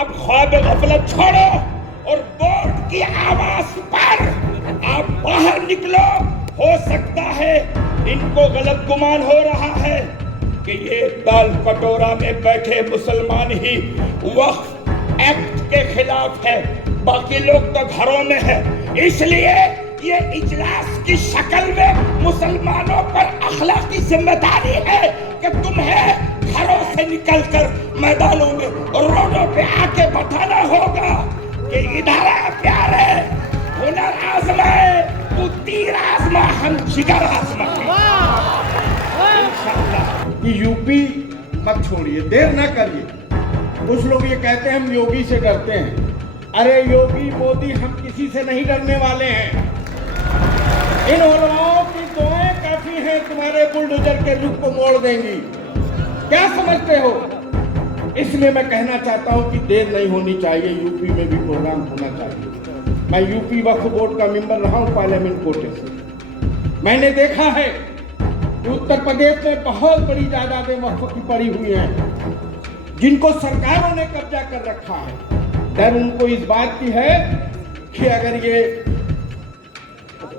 اب خواب غفلت چھوڑو اور ووٹ کی آواز پر آپ باہر نکلو. ہو سکتا ہے ان کو غلط گمان ہو رہا ہے کہ یہ دال کٹورا میں بیٹھے مسلمان ہی وقف ایکٹ کے خلاف ہے, باقی لوگ تو گھروں میں ہے. اس لیے یہ اجلاس کی شکل میں مسلمانوں پر اخلاقی ذمہ داری ہے کہ تمہیں گھروں سے نکل کر میدانوں میں اور روڈوں پہ آ کے بتانا ہوگا کہ ادھر پیارے ہنر آزمائے تو تیر آزما ہم جگر آزمائے. یو پی مت چھوڑیے, دیر نہ کریے. کچھ لوگ یہ کہتے ہیں ہم یوگی سے ڈرتے ہیں. ارے یوگی مودی ہم کسی سے نہیں ڈرنے والے ہیں. ان علماؤں کی دعائیں کافی ہیں, تمہارے بلڈوزر کے رخ کو موڑ دیں گی. کیا سمجھتے ہو؟ اس لیے میں کہنا چاہتا ہوں کہ دیر نہیں ہونی چاہیے, یو پی میں بھی پروگرام ہونا چاہیے. میں یو پی وقف بورڈ کا ممبر رہا ہوں پارلیمنٹ کوٹے سے. میں نے دیکھا ہے کہ اتر پردیش میں بہت بڑی جائیدادیں وقف کی پڑی ہوئی ہیں جن کو سرکاروں نے قبضہ کر رکھا ہے. ڈر ان کو اس بات کی ہے کہ اگر یہ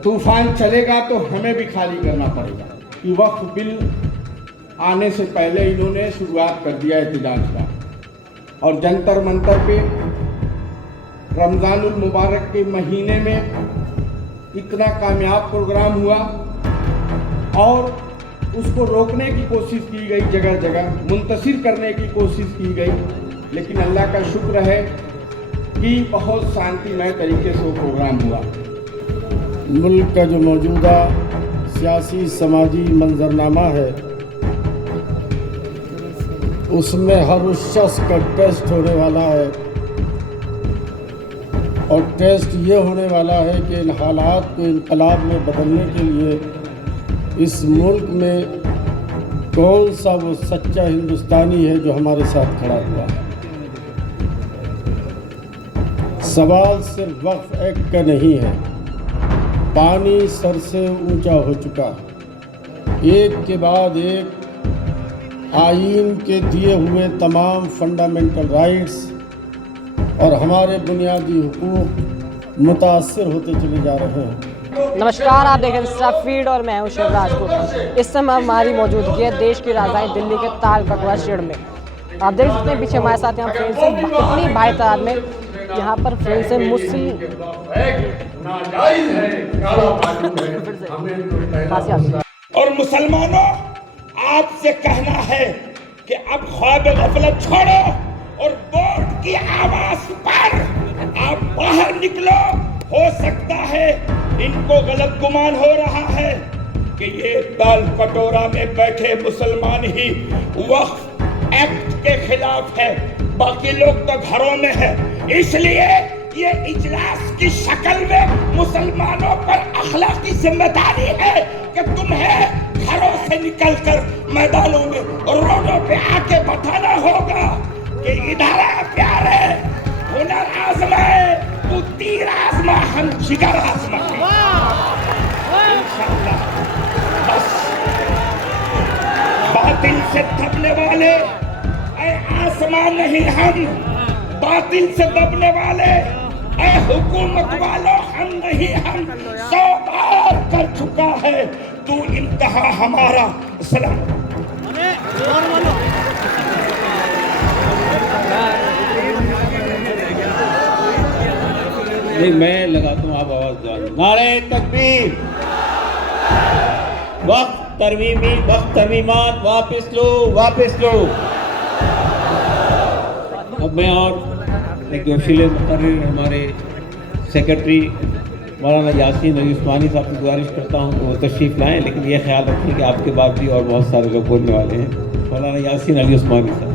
طوفان چلے گا تو ہمیں بھی خالی کرنا پڑے گا. یہ وقف بل آنے سے پہلے انہوں نے شروعات کر دیا احتجاج کا, اور جنتر منتر پہ رمضان المبارک کے مہینے میں اتنا کامیاب پروگرام ہوا اور اس کو روکنے کی کوشش کی گئی, جگہ جگہ منتشر کرنے کی کوشش کی گئی, لیکن اللہ کا شکر ہے کہ بہت شانتی مئے طریقے سے وہ پروگرام ہوا. ملک کا جو موجودہ سیاسی سماجی منظرنامہ ہے اس میں ہر اس شخص کا ٹیسٹ ہونے والا ہے, اور ٹیسٹ یہ ہونے والا ہے کہ ان حالات کو انقلاب میں بدلنے کے لیے اس ملک میں کون سا وہ سچا ہندوستانی ہے جو ہمارے ساتھ کھڑا ہوا ہے. سوال صرف وقف ایکٹ کا نہیں ہے, پانی سر سے اونچا ہو چکا, ایک کے بعد ایک آئین کے دیے ہوئے تمام فنڈامنٹل رائٹس اور ہمارے بنیادی حقوق متاثر ہوتے چلے جا رہے ہیں. نمسکار, آپ دیکھ رہے ہیں انصاف فیڈ اور میں ہوں شیوراج کو. اس سمے ہماری موجودگی ہے دیش کی راجدھانی دلی کے تال کٹورا شہر میں. آپ دیکھ سکتے ہیں پیچھے ہمارے ساتھ یہاں فرینڈ سے کتنی بھائی تعداد میں یہاں پر فرینڈ سے مسلم اور مسلمانوں آپ سے کہنا ہے کہ اب خواب غفلت چھوڑو اور ووٹ کی آواز پر آپ باہر نکلو. ہو سکتا ہے ان کو غلط گمان ہو رہا ہے کہ یہ دال کٹورا میں بیٹھے مسلمان ہی وقف ایکٹ کے خلاف ہے, باقی لوگ تو گھروں میں ہے. اس لیے یہ اجلاس کی شکل میں مسلمانوں پر اخلاقی ذمہ داری ہے کہ تمہیں گھروں سے نکل کر میدانوں میں اور روڈوں پہ آ کے بتانا ہوگا کہ ادھر پیارے ہنر آزمائے تو تیر آزما ہم جگر آزمائے. انشاءاللہ بس باطل سے دبنے والے اے آسمان نہیں, ہم باطل سے دبنے والے اے حکومت والوں ہم نہیں, ہم 100 بار کر چکا ہے تو انتہا ہمارا. سلام. نہیں میں لگاتا ہوں, آپ آواز دیں. نعرہ تکبیر, وقت ترمیمی, وقت ترمیمات واپس لو, واپس لو. اب میں اور ایک وسیلے مقرر ہمارے سیکرٹری مولانا یاسین علی عثمانی صاحب سے گزارش کرتا ہوں کہ وہ تشریف لائیں, لیکن یہ خیال رکھیں کہ آپ کے بعد بھی اور بہت سارے لوگ بولنے والے ہیں. مولانا یاسین علی عثمانی صاحب.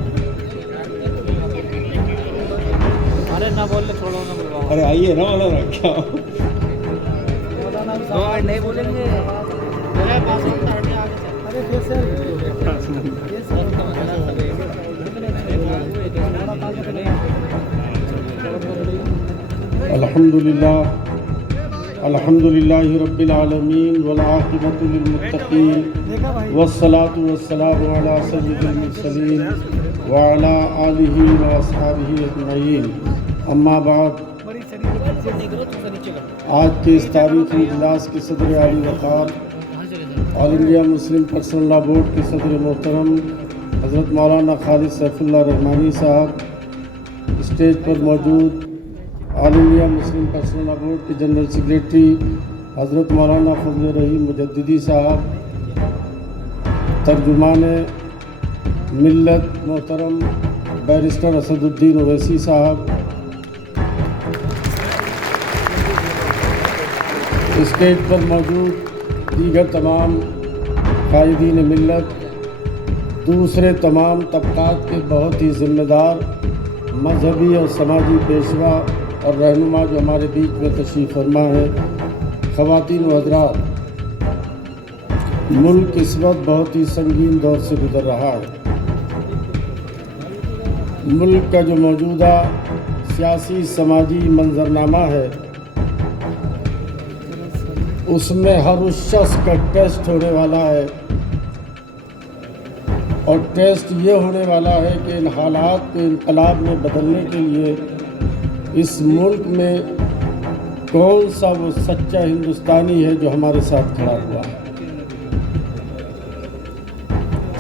ارے نہ بولنے, چھوڑو نہ بلواؤ. ارے آئیے نا مولانا, کیا نہیں بولیں گے. الحمد للہ رب العالمین والعاقبۃ للمتقین वस्सलातु वस्सलामु अला सय्यिदिल मुरसलीन व अला आलिहि व अस्हाबिहि अजमईन। अम्मा बाद, आज के इस तारीखी इजलास के सदर आली वक़ार all India Muslim personal law board के सदर मोहतरम हज़रत मौलाना खालिद सैफुल्लाह रहमानी साहब, स्टेज पर मौजूद all India Muslim personal law board के जनरल सेक्रेटरी हज़रत मौलाना फजल रहीम मुजद्दिदी साहब, तर्जुमान मिल्लत मोहतरम बैरिस्टर असदुद्दीन ओवैसी साहब, स्टेज पर मौजूद दीगर तमाम कायदीन मिल्लत, दूसरे तमाम तबक़ात के बहुत ही ज़िम्मेदार मजहबी और समाजी पेशवा और रहनुमा जो हमारे बीच में तशरीफ़ फरमा है, ख़वातीन व हज़रात, मुल्क इस वक्त बहुत ही संगीन दौर से गुज़र रहा है। मुल्क का जो मौजूदा सियासी समाजी मंजरनामा है, उसमें हर उस शख्स का टेस्ट होने वाला है, और टेस्ट ये होने वाला है कि इन हालात को इनकलाब में बदलने के लिए इस मुल्क में कौन सा वो सच्चा हिंदुस्तानी है जो हमारे साथ खड़ा हुआ है।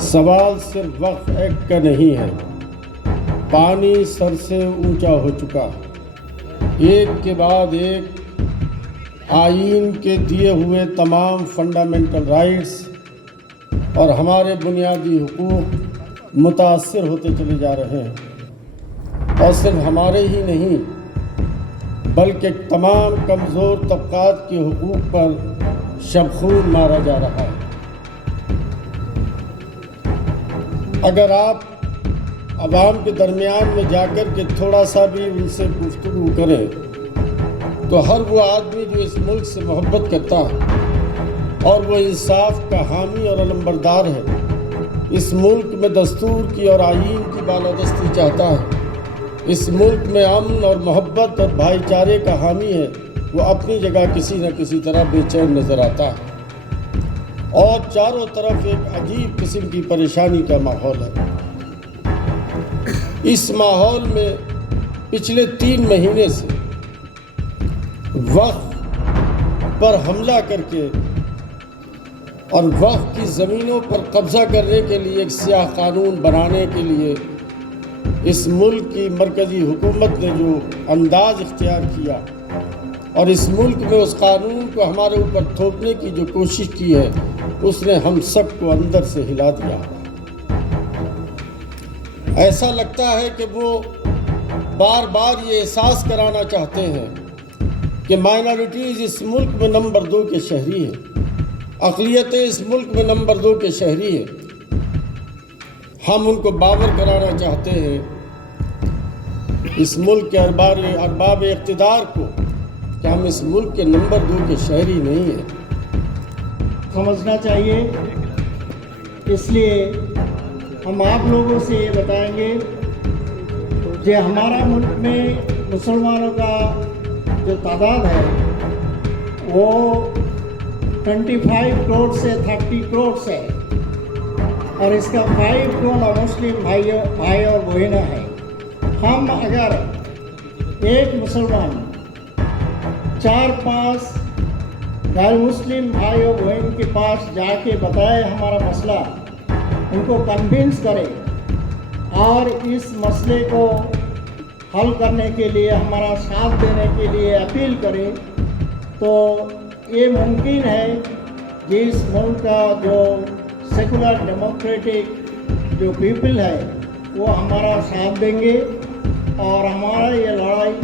सवाल सिर्फ वक्फ एक्ट का नहीं है, पानी सर से ऊंचा हो चुका है। एक के बाद एक आईन के दिए हुए तमाम फंडामेंटल राइट्स और हमारे बुनियादी हुकूक मुतासर होते चले जा रहे हैं, और सिर्फ हमारे ही नहीं बल्कि तमाम कमज़ोर तबक़ात के हुकूक पर शबखून मारा जा रहा है। अगर आप अवाम के दरमियान में जाकर के थोड़ा सा भी उनसे गुफ्तगू करें तो हर वो आदमी जो इस मुल्क से मोहब्बत करता है और वो इंसाफ का हामी और अलंबरदार है, इस मुल्क में दस्तूर की और आईन की बालादस्ती चाहता है, इस मुल्क में अमन और मोहब्बत और भाईचारे का हामी है, वो अपनी जगह किसी न किसी तरह बेचैन नज़र आता है। और चारों तरफ एक अजीब किस्म की परेशानी का माहौल है। इस माहौल में पिछले 3 महीने से वक्फ पर हमला करके और वक्फ की ज़मीनों पर कब्ज़ा करने के लिए एक स्याह कानून बनाने के लिए इस मुल्क की मरकज़ी हुकूमत ने जो अंदाज़ इख्तियार किया और इस मुल्क में उस कानून को हमारे ऊपर थोपने की जो कोशिश की है, उसने हम सबको अंदर से हिला दिया। ऐसा लगता है कि वो बार बार ये एहसास कराना चाहते हैं कि माइनॉरिटीज़ इस मुल्क में नंबर 2 के शहरी हैं, अक़लियतें इस मुल्क में नंबर 2 के शहरी हैं। हम उनको बावर कराना चाहते हैं इस मुल्क के अरबाब इक़्तिदार को कि हम इस मुल्क के नंबर 2 के शहरी नहीं हैं। समझना चाहिए, इसलिए हम आप लोगों से ये बताएंगे कि हमारा मुल्क में मुसलमानों का जो तादाद है वो 25 करोड़ से 30 करोड़ है, और इसका 5 करोड़ मुस्लिम भाई और बहनें हैं। हम अगर एक मुसलमान 4-5 गैर मुस्लिम भाई और बहन के पास जाके बताए हमारा मसला, उनको कन्विंस करे और इस मसले को हल करने के लिए हमारा साथ देने के लिए अपील करें, तो ये मुमकिन है कि इस मुल्क का जो सेकुलर डेमोक्रेटिक जो पीपल है वो हमारा साथ देंगे, और हमारा ये लड़ाई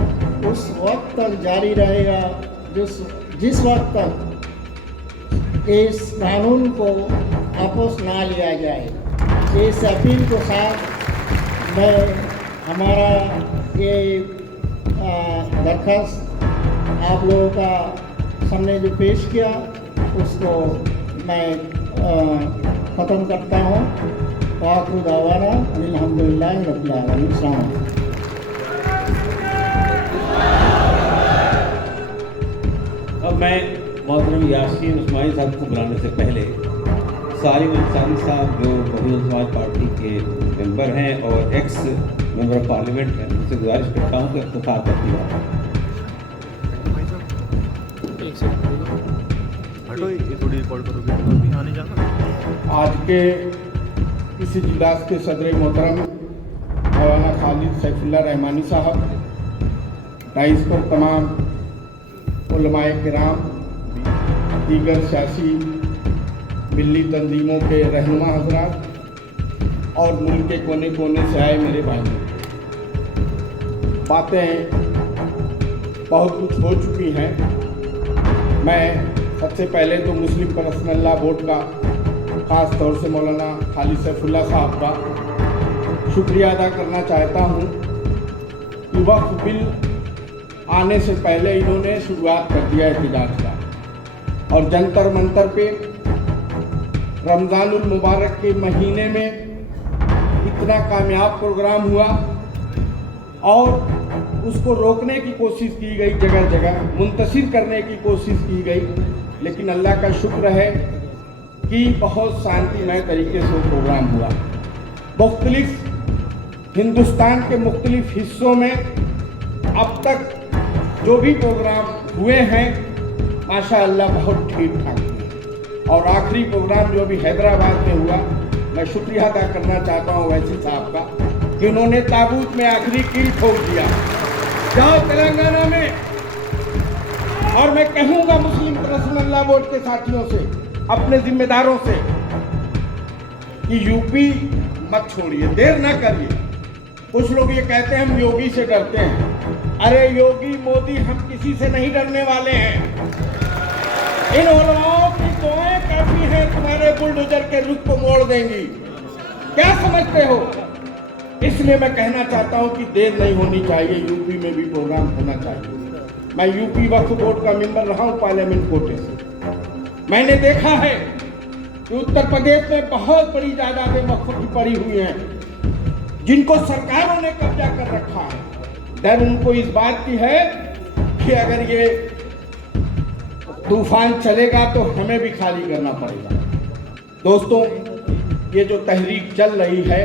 उस वक्त तक जारी रहेगा जिस वक्त तक इस कानून को वापस ना लिया जाए। इस अपील के साथ मैं हमारा ये दरख्वास्त आप लोगों का सामने जो पेश किया उसको मैं ख़त्म करता हूँ। वाक़िअ दावाना अल्हम्दुलिल्लाहि रब्बिल आलमीन। अस्सलाम वालेकुम। अब मैं मोहतरम यासीन उस्मानी साहब को बुलाने से पहले सालिम अंसारी साहब जो बहुजन समाज पार्टी के मेंबर हैं और एक्स मेंबर ऑफ पार्लियामेंट हैं, उनसे गुजारिश करता हूँ कि इख्तितार कर दिया। आज के इस इजलास के सदर मोहतरम मौलाना खालिद सैफुल्लाह रहमानी साहब, राइस पर तमाम उलमाए किराम, दीगर सियासी मिली तंजीमों के रहनुमा हजरात और मुल्क के कोने कोने से आए मेरे भाइयों, बातें बहुत कुछ हो चुकी हैं। मैं सबसे पहले तो मुस्लिम पर्सनल लॉ बोर्ड का ख़ास तौर से मौलाना खालिद सैफुल्लाह साहब का शुक्रिया अदा करना चाहता हूँ कि वक्फ बिल आने से पहले इन्होंने शुरुआत कर दिया एहतजाज का, और जंतर मंतर पे रमज़ानुल मुबारक के महीने में इतना कामयाब प्रोग्राम हुआ और उसको रोकने की कोशिश की गई, जगह जगह मुंतशिर करने की कोशिश की गई, लेकिन अल्लाह का शुक्र है कि बहुत शांतिमय तरीके से वो प्रोग्राम हुआ। मुख्तलिफ हिंदुस्तान के मुख्तलिफ हिस्सों में अब तक जो भी प्रोग्राम हुए हैं माशाअल्लाह बहुत ठीक ठाक हुए, और आखिरी प्रोग्राम जो अभी हैदराबाद में हुआ, मैं शुक्रिया अदा करना चाहता हूँ वैसी साहब का कि उन्होंने ताबूत में आखिरी कील ठोक दिया। जाओ तेलंगाना में, और मैं कहूँगा मुस्लिम पर्सनल लॉ बोर्ड के साथियों से, अपने जिम्मेदारों से कि यूपी मत छोड़िए, देर ना करिए। कुछ लोग ये कहते हैं हम योगी से डरते हैं। अरे योगी मोदी हम किसी से नहीं डरने वाले हैं। इन उलमाओं की दुआएं काफी हैं, तुम्हारे बुलडोजर के रुख को मोड़ देंगी। क्या समझते हो? इसलिए मैं कहना चाहता हूं कि देर नहीं होनी चाहिए, यूपी में भी प्रोग्राम होना चाहिए। मैं यूपी वक्फ बोर्ड का मेंबर रहा हूं पार्लियामेंट कोटे से। मैंने देखा है कि उत्तर प्रदेश में बहुत बड़ी जायदादें वक्फ की पड़ी हुई हैं जिनको सरकारों ने कब्जा कर रखा है। डर उनको इस बात की है कि अगर ये तूफान चलेगा तो हमें भी खाली करना पड़ेगा। दोस्तों, ये जो तहरीक चल रही है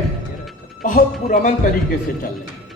बहुत पुरअमन तरीके से चल रही है।